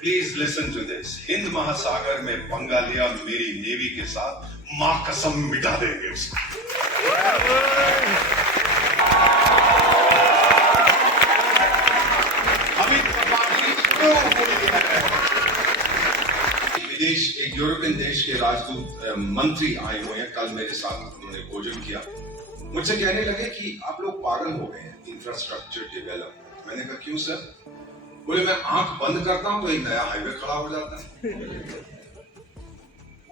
Please listen to this. Hind महासागर में पंगा लिया मेरी नेवी के साथ, मां कसम मिटा देंगे उसको। अभी विदेश एक यूरोपियन देश के राजदूत मंत्री आए हुए हैं, कल मेरे साथ उन्होंने भोजन किया। मुझसे कहने लगे कि आप लोग पागल हो गए हैं इंफ्रास्ट्रक्चर डेवलपमेंट। मैंने कहा क्यों सर? बोले मैं आंख बंद करता हूं तो एक नया हाईवे खड़ा हो जाता है।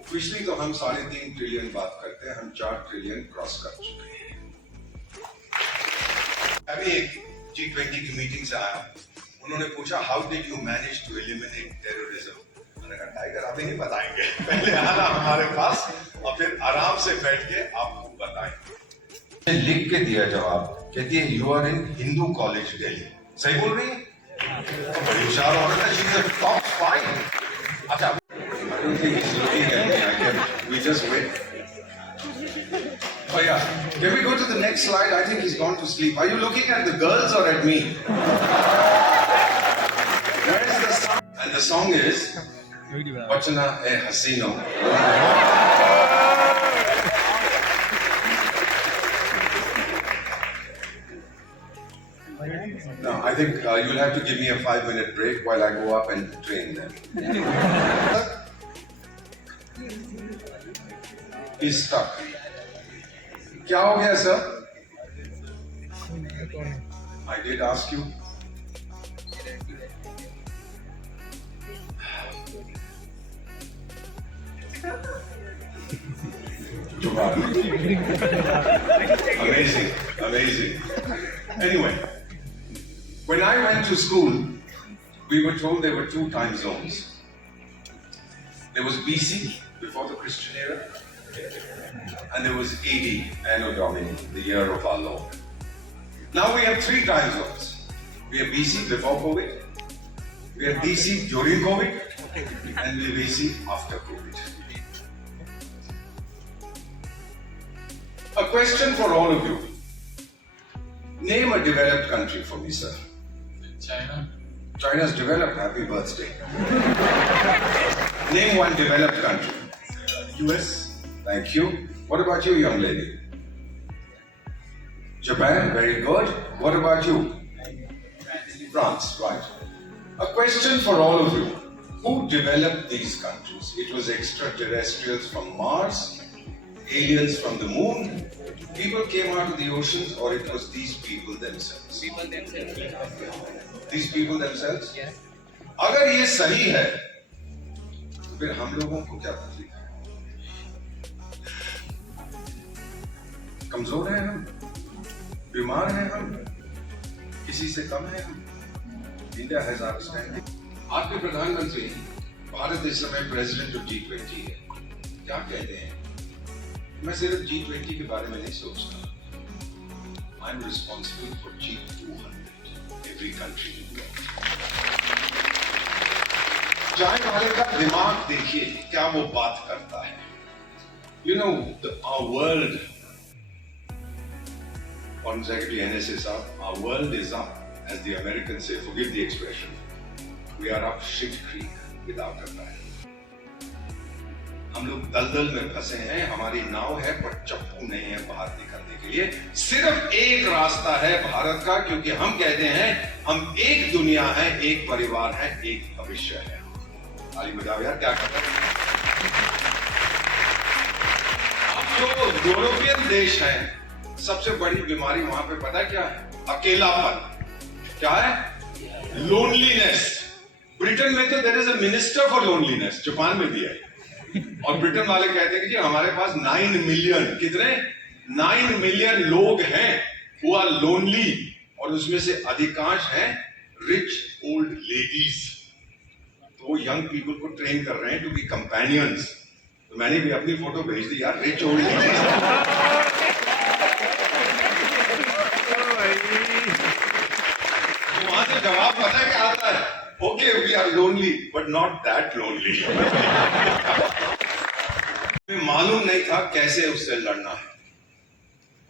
ऑफिशियली तो हम 3.5 ट्रिलियन बात करते हैं, हम 4 ट्रिलियन क्रॉस कर चुके हैं। अभी एक G20 की मीटिंग से आया, उन्होंने पूछा how did you manage to eliminate terrorism. मैंने कहा टाइगर अभी नहीं बताएंगे, पहले आना हमारे पास और फिर आराम से बैठ के आपको बताएंगे। लिख के दिया जवाब, कहती है you are in Hindu college Delhi. सही बोल रही है? बड़ी होशियार औरत है, she is a top spy. अच्छा, I don't think he's looking at me. I can. We just wait. Oh yeah. Can we go to the next slide? I think he's gone to sleep. Are you looking at the girls or at me? Where is the song? And the song is Bachna Hai Hasino. No, I think you'll have to give me a 5-minute break while I go up and train them. He's stuck. क्या हो गया sir? I did ask you. Amazing, amazing. Anyway. When I went to school, we were told there were 2 time zones. There was BC, before the Christian era, and there was AD, Anno Domini, the year of our Lord. Now we have 3 time zones. We have BC, before COVID, we have DC, during COVID, and we have AC, after COVID. A question for all of you. Name a developed country for me, sir. China. China's developed. Happy birthday. Name one developed country. US. Thank you. What about you, young lady? Japan. Very good. What about you? France. Right. A question for all of you. Who developed these countries? It was extraterrestrials from Mars, aliens from the moon, people came out of the oceans, or it was these people themselves? These people themselves? Yes. अगर ये सही है तो फिर हम लोगों को क्या तकलीफ है? कमजोर हैं हम, बीमार हैं हम, किसी से कम है हम। India has our standing. आपके प्रधानमंत्री भारत इस समय प्रेसिडेंट ऑफ G20 है। क्या कहते हैं? मैं सिर्फ G20 के बारे में नहीं सोचता। I am responsible for G200, every country in the world. चाय वाले का दिमाग देखिए क्या वो बात करता है। You know, our world, Foreign Secretary NSA साहब, our world is up, as the Americans say, forgive the expression, we are up shit creek without a paddle. हम लोग दलदल में फंसे हैं, हमारी नाव है पर चप्पू नहीं है बाहर निकलने के लिए। सिर्फ एक रास्ता है भारत का, क्योंकि हम कहते हैं हम एक दुनिया है, एक परिवार है, एक भविष्य है। ताली बजाओ यार, क्या करते हैं? जो यूरोपियन देश हैं, सबसे बड़ी बीमारी वहां पे पता है क्या है? अकेलापन। क्या है? लोनलीनेस। ब्रिटेन में तो there is a minister for loneliness, Japan में भी है। और ब्रिटेन वाले कहते हैं कि जी हमारे पास 9 मिलियन, कितने? 9 मिलियन लोग हैं who are lonely, और उसमें से अधिकांश हैं रिच ओल्ड लेडीज। तो वो यंग पीपल को ट्रेन कर रहे हैं टू बी कंपेनियंस। तो मैंने भी अपनी फोटो भेज दी यार, रिच ओल्ड लेडीज। तो वहां से जवाब पता है क्या आता है? Okay, we are lonely, but not that lonely. हमें मालूम नहीं था कैसे उससे लड़ना है।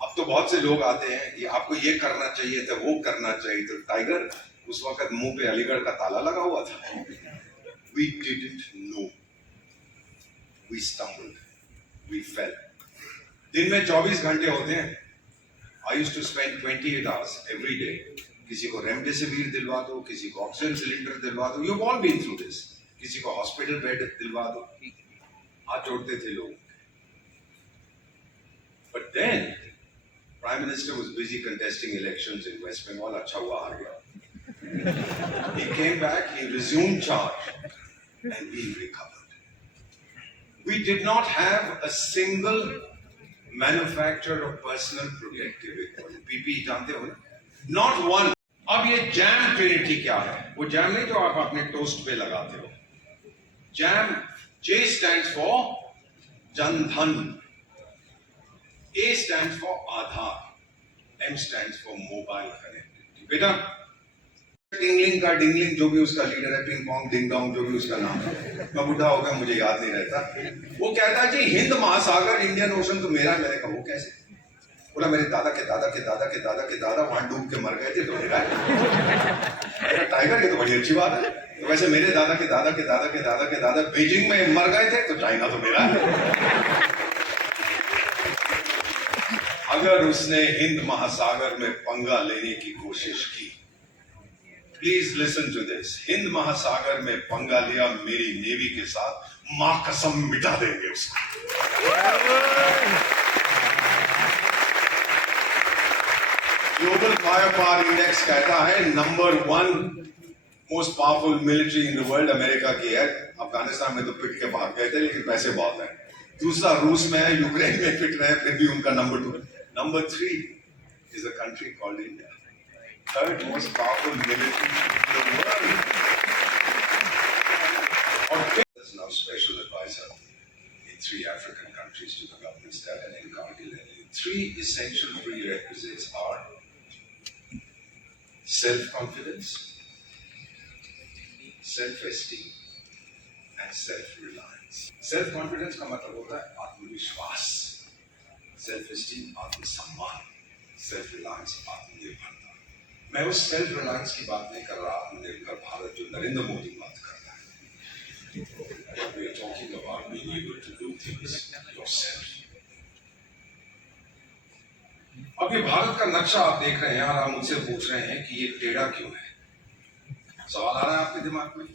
अब तो बहुत से लोग आते हैं, ये आपको ये करना चाहिए था, वो करना चाहिए था। टाइगर, उस वक्त मुंह पे अलीगढ़ का ताला लगा हुआ था। We didn't know. We stumbled. We fell. दिन में 24 घंटे होते हैं. I used to spend 28 hours every day. किसी को रेमडेसिविर दिलवा दो, किसी को ऑक्सीजन सिलेंडर दिलवा दो. You've all been through this. किसी को हॉस्पिटल बेड दिलवा दो. हाथ जोड़ते थे लोग. But then, Prime Minister was busy contesting elections in West Bengal. अच्छा हुआ हार गया. He came back, he resumed charge, and we recovered. We did not have a single manufacturer of personal protective equipment. PPE जानते हो ना? Not one. अब ये jam Trinity क्या है? वो जैम नहीं जो आप अपने टोस्ट पे लगाते हो. Jam, J stands for Jan Dhan. A stands for Aadhaar. M stands for mobile connectivity. बेटा, डिंगलिंग जो भी उसका लीडर है, पिंग पोंग डिंग डोंग जो भी उसका नाम है, मैं बुढ़ा हो गया, मुझे याद नहीं रहता. वो कहता है जी हिंद महासागर, इंडियन ओशन तो मेरा. मैंने कहा वो कैसे? बोला मेरे दादा के दादा के दादा के दादा के दादा वहां डूब के मर गए थे तो मेरा है. टाइगर की तो बड़ी अच्छी बात है. तो वैसे मेरे दादा के दादा के दादा के दादा के दादा बीजिंग में मर गए थे तो चाइना तो मेरा है. अगर उसने हिंद महासागर में पंगा लेने की कोशिश की, please listen to this, Hind महासागर में पंगा लिया मेरी नेवी के साथ, मां कसम मिटा देंगे उसको. ग्लोबल फायर पावर इंडेक्स कहता है number 1 most powerful military in the world America की है. अफगानिस्तान में तो पिट के भाग गए थे लेकिन पैसे बहुत हैं. दूसरा रूस में है, यूक्रेन में पिट रहे हैं, फिर भी उनका number 2. Number 3 is a country called India. Third most powerful military in the world. There's now special advisor in 3 African countries to the governments there and in Cargill. 3 essential prerequisites are self-confidence, self-esteem, and self-reliance. Self-confidence का मतलब होता है आत्मविश्वास. Self esteem आत्मसम्मान, self reliance आत्मनिर्भरता. मैं उस self reliance की बात नहीं कर रहा, आत्मनिर्भर भारत जो नरेंद्र मोदी बात कर रहा है. We are talking about being able to do things yourself. अब ये भारत का नक्शा आप देख रहे हैं और आप मुझसे पूछ रहे हैं कि ये टेढ़ा क्यों है. सवाल आ रहा है आपके दिमाग में?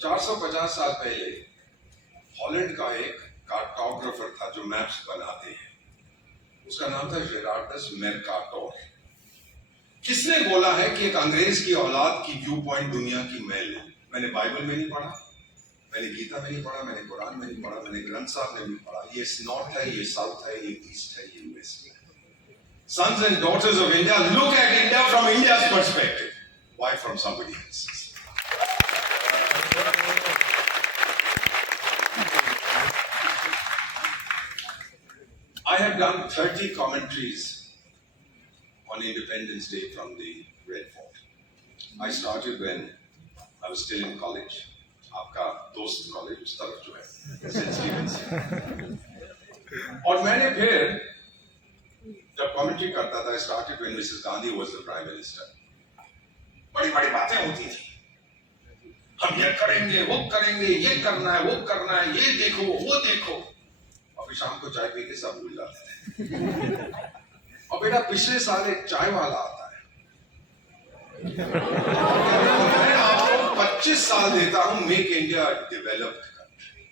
450 साल पहले हॉलैंड का एक कार्टोग्राफर था जो मैप्स बनाते हैं. उसका नाम था जेरार्डस मेर्काटोर. किसने बोला है कि एक अंग्रेज की औलाद की व्यू पॉइंट दुनिया की मैं लूं? मैंने बाइबल में नहीं पढ़ा, मैंने गीता में नहीं पढ़ा, मैंने कुरान में नहीं पढ़ा, मैंने ग्रंथ साहब में नहीं पढ़ा. ये नॉर्थ है, ये साउथ है, ये ईस्ट है, ये वेस्ट है. Sons and daughters of India, look at India from India's perspective. Why from somebody else's? I have done 30 commentaries on Independence Day from the Red Fort. I started when I was still in college. आपका दोस्त college उस तरफ जो है, Saint Stephen's. और मैंने फिर जब कमेंट्री करता था, I started when Mrs. Gandhi was the Prime Minister. बड़ी बड़ी बातें होती थी. हम ये करेंगे, वो करेंगे, ये करना है, वो करना है, ये देखो, वो देखो. और शाम को चाय पी के सब भूल जाते थे. और बेटा पिछले साल एक चाय वाला आता है, मैं आपको 25 साल देता हूं, मेक इंडिया डेवलप्ड कंट्री.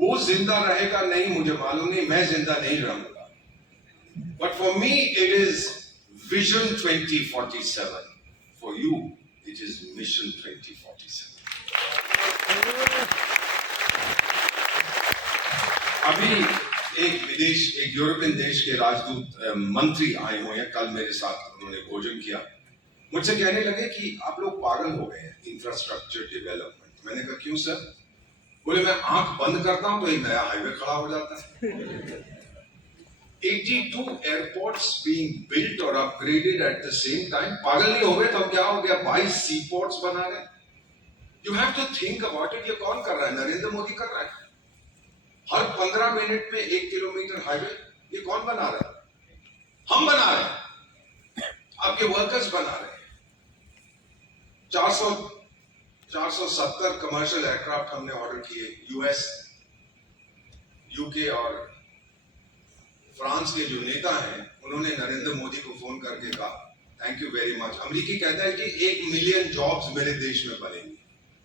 वो जिंदा रहेगा नहीं मुझे मालूम नहीं, मैं जिंदा नहीं रहूंगा. But for me it is vision 2047. For you it is mission 2047. अभी एक यूरोपियन देश के राजदूत मंत्री आए हुए हैं. कल मेरे साथ उन्होंने भोजन किया. मुझसे कहने लगे कि आप लोग पागल हो गए हैं इंफ्रास्ट्रक्चर डेवलपमेंट. मैंने कहा क्यों सर? बोले मैं आंख बंद करता हूं तो एक नया हाईवे खड़ा हो जाता है. 82 एयरपोर्ट्स बीइंग बिल्ट और upgraded at the same time. पागल नहीं हो गए तो क्या हो गया? 22 सी पोर्ट्स बना रहे. You have to think about it. ये कौन कर रहा है? नरेंद्र मोदी कर रहा है. हर 15 मिनट में 1 किलोमीटर हाईवे. ये कौन बना रहा है? हम बना रहे हैं, आपके वर्कर्स बना रहे हैं. 470 कमर्शियल एयरक्राफ्ट हमने ऑर्डर किए। यूएस, यूके और फ्रांस के जो नेता हैं उन्होंने नरेंद्र मोदी को फोन करके कहा थैंक यू वेरी मच। अमेरिकी कहता है कि 1 मिलियन जॉब्स मेरे देश में बनेंगे,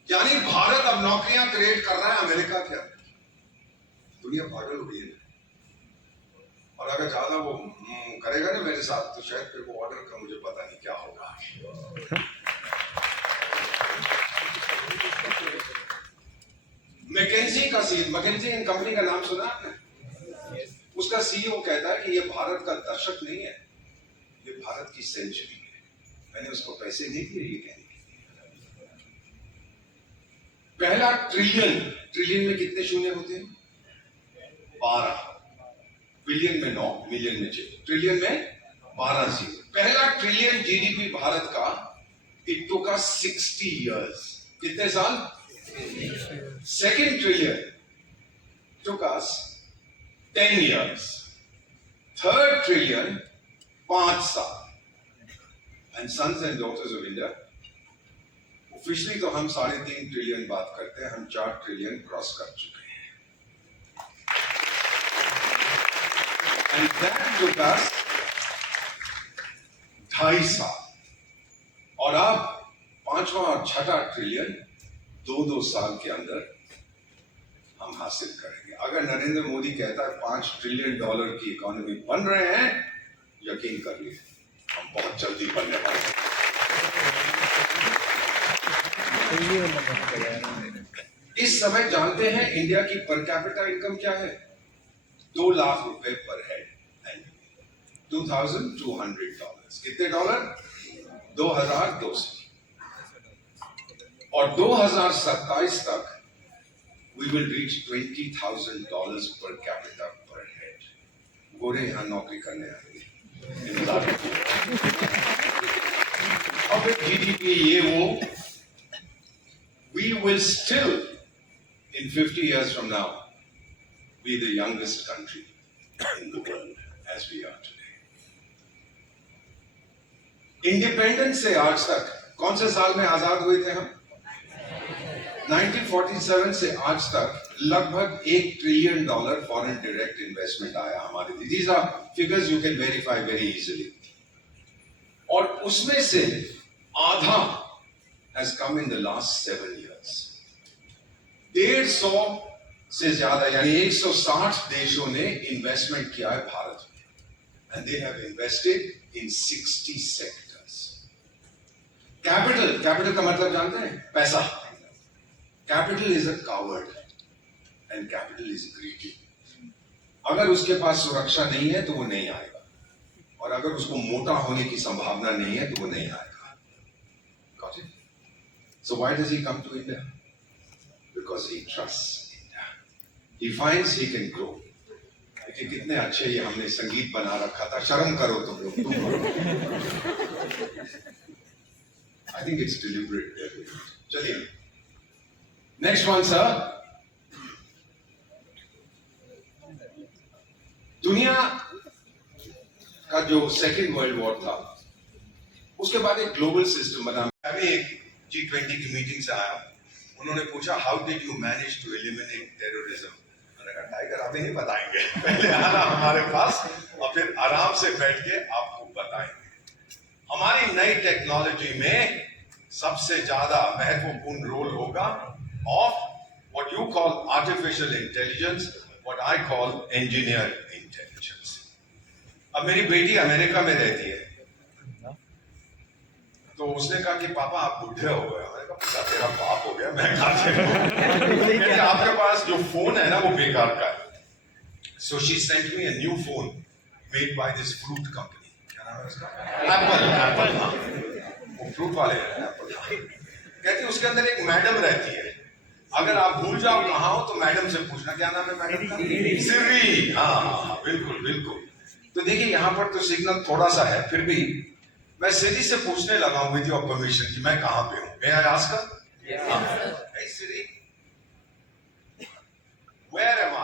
यानी भारत अब नौकरियां क्रिएट कर रहा है, अमेरिका क्या। दुनिया पागल हो गई है। और अगर ज्यादा वो करेगा ना मेरे साथ तो शायद फिर वो ऑर्डर का मुझे पता नहीं क्या होगा। मैकेंजी इन कंपनी का नाम सुना आपने? उसका सीईओ कहता है कि ये भारत का दशक नहीं है, ये भारत की सेंचुरी है। मैंने उसको पैसे नहीं दिए ये कहने के लिए। पहला ट्रिलियन में कितने शून्य होते हैं? 12। बिलियन में 9, मिलियन में 6, ट्रिलियन में 12 जीरो। पहला ट्रिलियन जीडीपी भारत का इट टुक अस 60 इयर्स। कितने साल? सेकंड ट्रिलियन टुक अस 10 years. Third trillion 5 साल. And sons and daughters of India, officially तो हम 3.5 ट्रिलियन बात करते हैं, हम 4 ट्रिलियन क्रॉस कर चुके हैं। And that took us 2.5 साल। और अब 5वां और 6वां ट्रिलियन 2-2 साल के अंदर हम हासिल करेंगे। अगर नरेंद्र मोदी कहता है 5 ट्रिलियन डॉलर की इकोनॉमी बन रहे हैं, यकीन कर लीजिए हम बहुत जल्दी बनने वाले हैं। इस समय जानते हैं इंडिया की पर कैपिटा इनकम क्या है? 2 लाख रुपए पर हेड, $2,200। कितने डॉलर? 2,200। और 2027 तक we will reach $20,000 per capita per head. गोरे यहाँ नौकरी करने आएंगे। अब जीडीपी ये वो, we will still in 50 years from now be the youngest country in the world as we are today. Independence से आज तक कौन से साल में आजाद हुए थे हम? 1947 से आज तक लगभग $1 ट्रिलियन फॉरेन डायरेक्ट इन्वेस्टमेंट आया हमारे। These are figures you can verify very easily. और उसमें से आधा has come in the last 7 years. 150 से ज्यादा यानी 160 देशों ने इन्वेस्टमेंट किया है भारत में, and they have invested in 60 sectors. Capital का मतलब जानते हैं? पैसा। Capital is a coward and capital is greedy. अगर उसके पास सुरक्षा नहीं है तो वो नहीं आएगा, और अगर उसको मोटा होने की संभावना नहीं है तो वो नहीं आएगा। Got it? So why does he come to India? Because he trusts India. He finds he can grow. देखिए कितने अच्छे ये हमने संगीत बना रखा था। शर्म करो तुम लोग, तुम करो। I think it's deliberate. चलिए नेक्स्ट वन सर। दुनिया का जो सेकेंड वर्ल्ड वॉर था उसके बाद एक ग्लोबल सिस्टम बना। मैं भी एक G20 की मीटिंग से आया, उन्होंने पूछा how did you manage to eliminate terrorism. मैंने कहा टाइगर अभी नहीं बताएंगे, पहले आना हमारे पास और फिर आराम से बैठ के आपको बताएंगे। हमारी नई टेक्नोलॉजी में सबसे ज्यादा महत्वपूर्ण रोल होगा of what you call artificial intelligence, what I call engineered intelligence. अब मेरी बेटी अमेरिका में रहती है, तो उसने कहा कि पापा आप बुढ़े हो गए। मैंने कहा बेटा तेरा बाप हो गया, मैं कहाँ से कहती आपके पास जो फोन है ना वो बेकार का है। So she sent me a new phone made by this fruit company. क्या नाम है उसका? Apple. हाँ, वो फ्रूट वाले हैं एप्पल। कहती उसके अंदर एक मैडम रहती है, अगर आप भूल जाओ कहाँ हो तो मैडम से पूछना। क्या नाम है मैडम का? सिरी। हाँ बिल्कुल बिल्कुल। तो देखिए यहाँ पर तो सिग्नल थोड़ा सा है, फिर भी मैं सिरी से पूछने लगा हूँ विद योर परमिशन कि मैं कहाँ पे हूँ। मैं ask her? Hey Siri, where am I?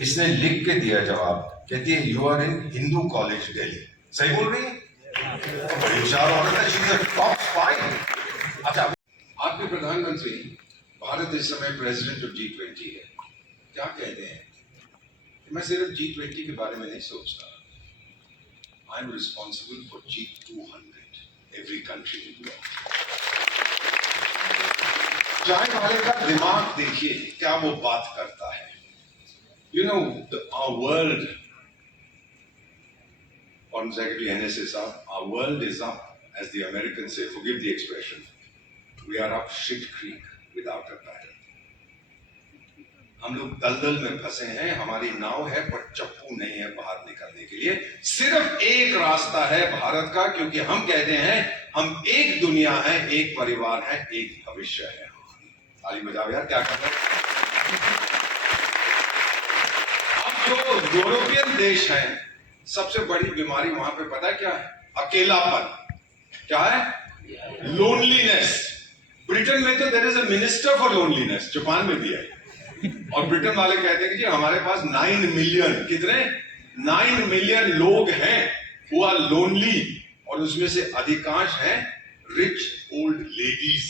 इसने लिख के दिया जवाब, कहती है you are in Hindu college Delhi. सही बोल रही है, बड़ी होशियार औरत है, she is a top spy. अच्छा, आपके प्रधानमंत्री भारत इस समय प्रेसिडेंट ऑफ G20 है, क्या कहते हैं? मैं सिर्फ G20 के बारे में नहीं सोचता, I am responsible for G200, every country in the चाय वाले का दिमाग देखिए, क्या वो बात करता है। You know, our world, Foreign Secretary NSSR, our world is up, as the Americans say, forgive the expression, we are up shit creek without a paddle. हम लोग दलदल में फंसे हैं, हमारी नाव है पर चप्पू नहीं है बाहर निकलने के लिए। सिर्फ एक रास्ता है भारत का, क्योंकि हम कहते हैं हम एक दुनिया है, एक परिवार है, एक भविष्य है। ताली बजाओ यार, क्या कर रहे हैं? जो यूरोपियन देश हैं, सबसे बड़ी बीमारी वहां पे पता है क्या है? अकेलापन। क्या है? लोनलीनेस। ब्रिटेन में तो there is a minister for loneliness, Japan में भी है। और ब्रिटेन वाले कहते हैं कि जी हमारे पास 9 मिलियन, कितने? 9 मिलियन लोग हैं हु आर लोनली, और उसमें से अधिकांश हैं रिच ओल्ड लेडीज।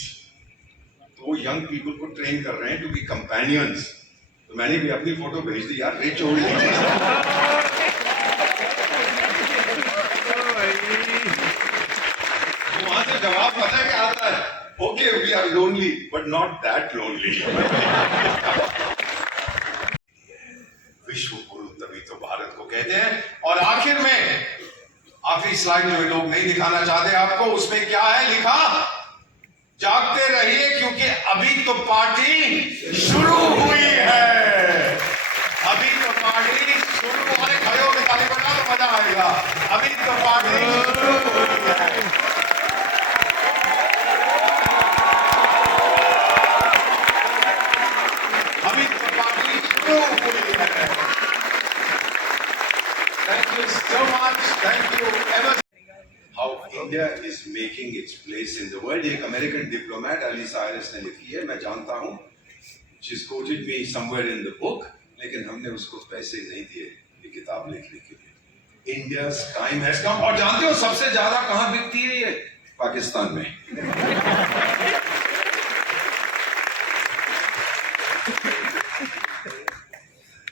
तो वो यंग पीपल को ट्रेन कर रहे हैं टू बी कंपेनियंस। तो मैंने भी अपनी फोटो भेज दी यार, रिच ओल्ड लेडीज। तो वहां से जवाब पता है क्या आता है? Okay, we are lonely but not that lonely. विश्व गुरु तभी तो भारत को कहते हैं। और आखिर में आखिरी स्लाइड जो लोग नहीं दिखाना चाहते आपको, उसमें क्या है लिखा? जागते रहिए क्योंकि अभी तो पार्टी शुरू हुई है। अभी तो पार्टी शुरू होने, खड़े होकर ताली बजाओ तो मजा आएगा। अभी तो पार्टी शुरू हुई है। अभी तो पार्टी शुरू हुई है। Thank you so much. Thank you ever. How India is making its place in the world. एक अमेरिकन डिप्लोमेट अलीसा आयरस ने लिखी है, मैं जानता हूं, she's quoted me somewhere in the book, लेकिन हमने उसको पैसे नहीं दिए ये किताब लिखने के लिए। India's time has come। और जानते हो सबसे ज्यादा कहां बिकती है ये? पाकिस्तान में।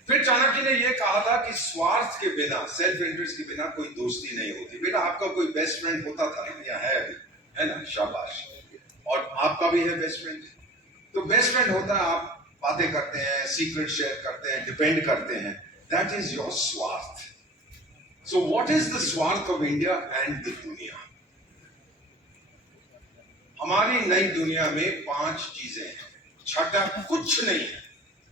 फिर चाणक्य ने यह कहा था कि स्वार्थ के बिना, सेल्फ इंटरेस्ट के बिना कोई दोस्ती नहीं होती। बेटा आपका कोई बेस्ट फ्रेंड होता था ना, या है अभी, है ना? शाबाश। और आपका भी है बेस्ट फ्रेंड। तो बेस्ट फ्रेंड होता है, आप बातें करते हैं, सीक्रेट शेयर करते हैं, डिपेंड करते हैं। दैट इज योर स्वार्थ। सो व्हाट इज द स्वार्थ ऑफ इंडिया एंड द दुनिया? हमारी नई दुनिया में 5 चीजें हैं, छठा कुछ नहीं है।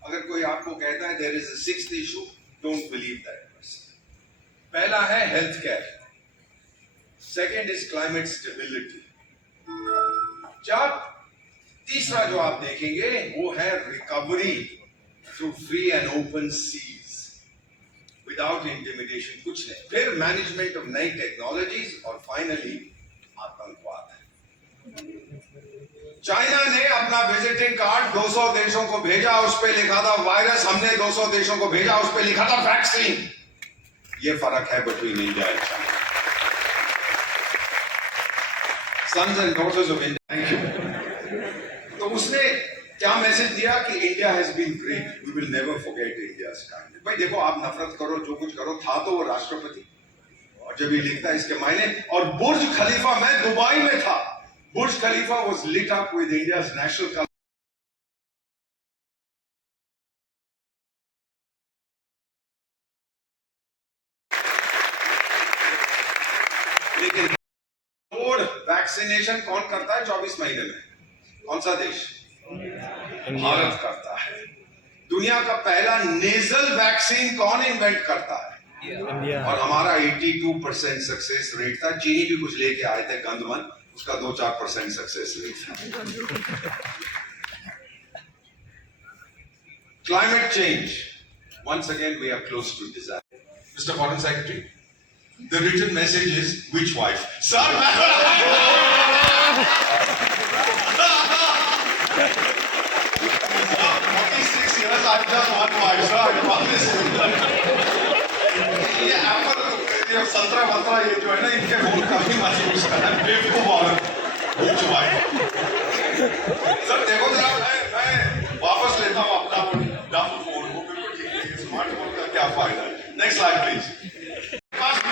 अगर कोई आपको कहता है there is a 6th issue, don't believe that person. पहला है health care, second is climate stability, तीसरा जो आप देखेंगे वो है recovery through free and open seas without intimidation, कुछ नहीं। फिर मैनेजमेंट ऑफ नई टेक्नोलॉजीज, और फाइनली आतंकवाद। चाइना ने अपना विजिटिंग कार्ड 200 देशों को भेजा, उस पर लिखा था वायरस, हमने 200 देशों को भेजा, उस पर लिखा था वैक्सीन। ये फर्क है between India and China. Sons and daughters of India, thank you. तो उसने क्या मैसेज दिया कि India has been great, we will never forget India's kindness. भाई देखो, आप नफरत करो, जो कुछ करो, था तो वो राष्ट्रपति, और जब ये लिखता है इसके मायने। और बुर्ज खलीफा, मैं दुबई में था, Burj Khalifa was lit up with India's national color. लेकिन वैक्सीनेशन कौन करता है 24 महीने में? कौन सा देश? भारत करता है। दुनिया का पहला नेजल वैक्सीन कौन इन्वेंट करता है? इंडिया। और हमारा 82% सक्सेस रेट था। चीनी भी कुछ लेके आए थे गंदमन, उसका 2-4% सक्सेस रेट था। Climate change. Once again, we are close to disaster. Mr. Foreign Secretary, the written message is which wife? Sir, 46 years, I've just one wife, sir. I promise you. ये संतरा वंतरा ये जो है ना इनके फोन का भी मत यूज करना, बेवकूफ औरत भूख चुबाए। सर देखो जरा, मैं वापस लेता हूँ अपना वो डम फोन, वो बिल्कुल ठीक है, स्मार्टफोन का क्या फायदा। Next slide please.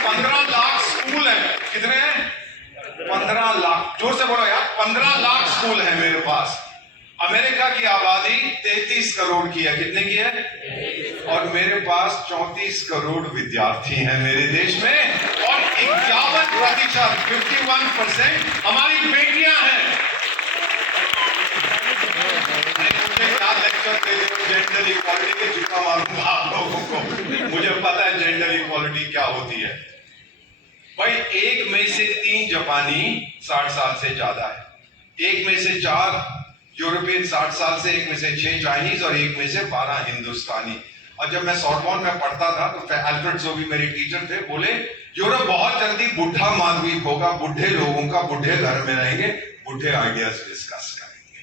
15 lakh school है, कितने हैं? 15 लाख, जोर से बोलो यार, 15 लाख स्कूल है मेरे पास। अमेरिका की आबादी 33 करोड़ की है, कितने की है? और मेरे पास 34 करोड़ विद्यार्थी हैं मेरे देश में, और 51% 51% हमारी बेटियां हैं। मुझे क्या लेक्चर दे रहे हो जेंडर इक्वालिटी के, झूठा मारूंगा आप लोगों को, मुझे पता है जेंडर इक्वालिटी क्या होती है। भाई 1 में से 3 जापानी 60 साल से ज्यादा है, 1 में से 4 यूरोपियन 60 साल से, 1 में से 6 चाइनीज और 1 में से 12 हिंदुस्तानी। और जब मैं सॉर्बोन में पढ़ता था तो अल्फ्रेड जोबी मेरे टीचर थे, बोले यूरोप बहुत जल्दी बुढ़ा मानवीय होगा, बुढ़े लोगों का बुढ़े घर में रहेंगे, बुढ़े आइडियाज डिस्कस करेंगे।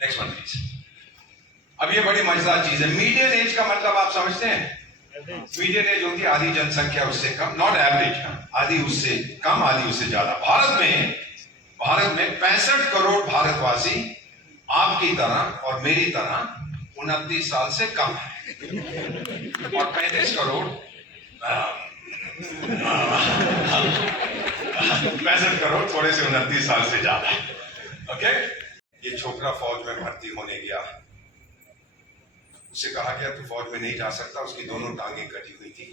Next one please. अब ये बड़ी मजेदार चीज है, मीडियन एज का मतलब आप समझते हैं? मीडियन एज होती है आधी जनसंख्या उससे कम, नॉट एवरेज, आधी उससे कम आधी उससे ज्यादा। भारत में 65 करोड़ भारतवासी आपकी तरह और मेरी तरह 29 साल से कम है, और 35 करोड़ 65 करोड़ थोड़े से 29 साल से ज्यादा है। ओके, ये छोकरा फौज में भर्ती होने गया, उससे कहा गया तू फौज में नहीं जा सकता, उसकी दोनों टांगें कटी हुई थी,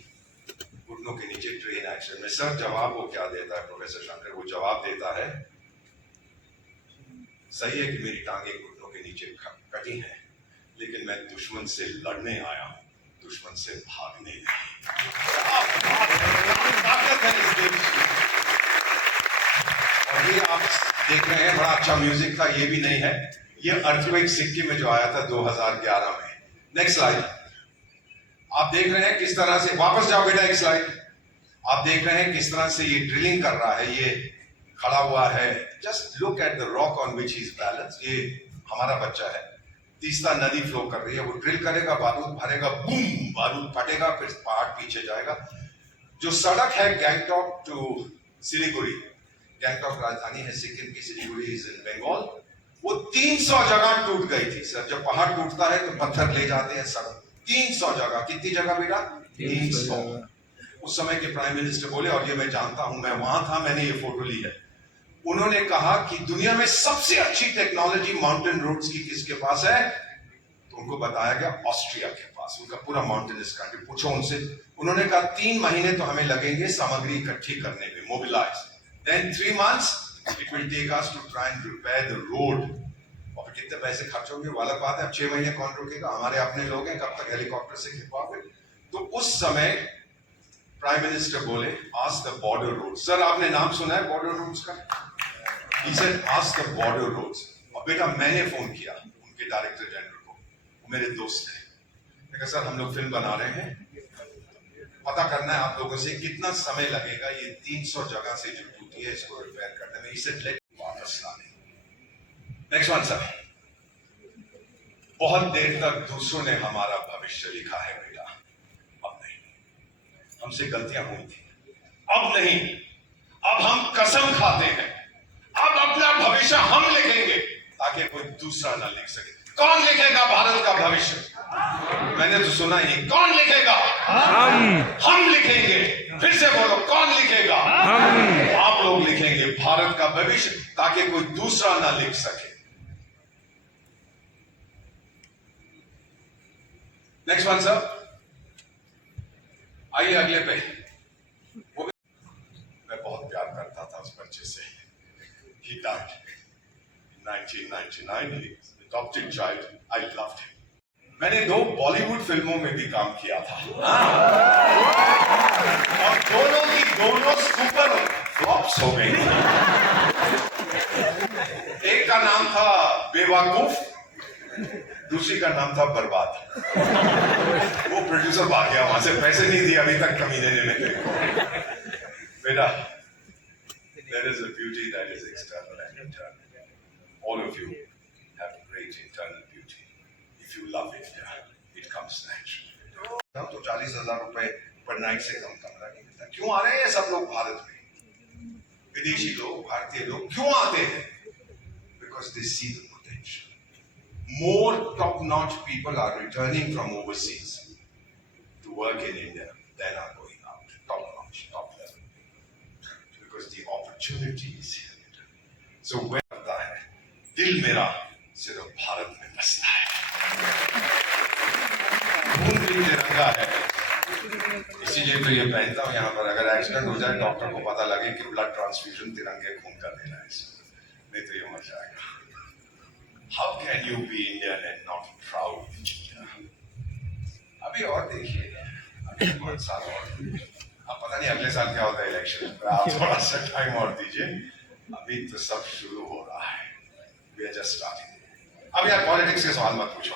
घुटनों के नीचे ट्रेन एक्सीडेंट में। सर जवाब वो क्या देता है प्रोफेसर शंकर? वो जवाब देता है, सही है कि मेरी टांगें घुटनों के नीचे कटी हैं, लेकिन मैं दुश्मन से लड़ने आया हूं, दुश्मन से भागने नहीं। ताकत है इस देश में। और ये आप देख रहे हैं, बड़ा अच्छा म्यूजिक था, ये भी नहीं है, ये अर्थक्वेक सिक्किम में जो आया था 2011 में। Next slide. आप देख रहे हैं किस तरह से, वापस जाओ बेटा एक स्लाइड। आप देख रहे हैं किस तरह से ये ड्रिलिंग कर रहा है, ये खड़ा हुआ है। Just look at the rock on which he is balance. ये हमारा बच्चा है, तीस्ता नदी फ्लो कर रही है, वो ड्रिल करेगा, बारूद भरेगा, बूम, बारूद फटेगा, फिर पहाड़ पीछे जाएगा। जो सड़क है गैंगटॉक टू सिलीगुड़ी, गैंगटॉक राजधानी है सिक्किम की, सिलीगुड़ी इज इन बंगाल, वो 300 जगह टूट गई थी। सर जब पहाड़ टूटता है तो पत्थर ले जाते हैं सड़क, 300 जगह। कितनी जगह बेटा? 300। उस समय के प्राइम मिनिस्टर बोले, और ये मैं जानता हूं, मैं वहां था, मैंने ये फोटो ली है, उन्होंने कहा कि दुनिया में सबसे अच्छी टेक्नोलॉजी माउंटेन रोड्स की किसके पास है? तो उनको बताया गया ऑस्ट्रिया के पास, उनका पूरा माउंटेनस कंट्री। पूछो उनसे, उन्होंने कहा 3 महीने तो हमें लगेंगे सामग्री इकट्ठी करने में, mobilise, then 3 months it will take us to try and repair the road. और फिर कितने पैसे खर्च होंगे वो अलग बात है। अब 6 महीने कौन रोकेगा? हमारे अपने लोग हैं, कब तक हेलीकॉप्टर से खिंचवाओगे? तो उस समय प्राइम मिनिस्टर बोले, ask the border road. Sir आपने नाम सुना है बॉर्डर रोड्स का? He said, ask the border roads. और बेटा मैंने फोन किया उनके डायरेक्टर जनरल को, वो मेरे दोस्त हैं, मैंने कहा सर हम लोग फिल्म बना रहे हैं, पता करना है आप लोगों से कितना समय लगेगा ये 300 जगह से जो टूटी है इसको रिपेयर करने में। He said, let वापस लाने। Next one sir. बहुत देर तक दूसरों ने हमारा भविष्य लिखा है बेटा, अब नहीं, हमसे गलतियां हुई थी, अब नहीं, अब हम कसम खाते हैं, अब अपना भविष्य हम लिखेंगे ताकि कोई दूसरा ना लिख सके। कौन लिखेगा भारत का भविष्य? मैंने तो सुना ही, कौन लिखेगा? हम लिखेंगे। फिर से बोलो, कौन लिखेगा? आप लोग लिखेंगे भारत का भविष्य ताकि कोई दूसरा ना लिख सके। नेक्स्ट वन सर, आइए अगले पे। मैं बहुत प्यार करता था उस बच्चे से, he died in 1999, he was an adopted child, I loved him. मैंने 2 बॉलीवुड फिल्मों में भी काम किया था, और दोनों की दोनों सुपर फ्लॉप्स हो गई। एक का नाम था बेवकूफ, दूसरी का नाम था बर्बाद। वो प्रोड्यूसर भाग गया वहां से, पैसे नहीं दिए अभी तक कमी देने में। बेटा, there is a beauty that is external and internal. All of you have great internal beauty. If you love it, it comes naturally. तो 40,000 रुपए पर नाइट से कम कमरा नहीं मिलता। क्यों आ रहे हैं सब लोग भारत में? विदेशी लोग, भारतीय लोग क्यों आते हैं? Because they see the potential. More top notch people are returning from overseas to work in India then are going out. Top notch, top level, because the opportunity is here. So वह करता है, दिल मेरा सिर्फ भारत में बसता है। खून भी तिरंगा है, इसीलिए तो ये पहनता हूं यहाँ पर। अगर एक्सीडेंट हो जाए, डॉक्टर को पता लगे कि ब्लड ट्रांसफ्यूजन तिरंगे खून का देना है, नहीं तो ये मर जाएगा। How can you be Indian and not proud? अभी और देखिए, अभी 5 साल और, अब पता नहीं अगले साल क्या होता है इलेक्शन, आप थोड़ा सा टाइम और दीजिए। अभी तो सब शुरू हो रहा है, वी आर जस्ट स्टार्टिंग। अब यार पॉलिटिक्स के सवाल मत पूछो,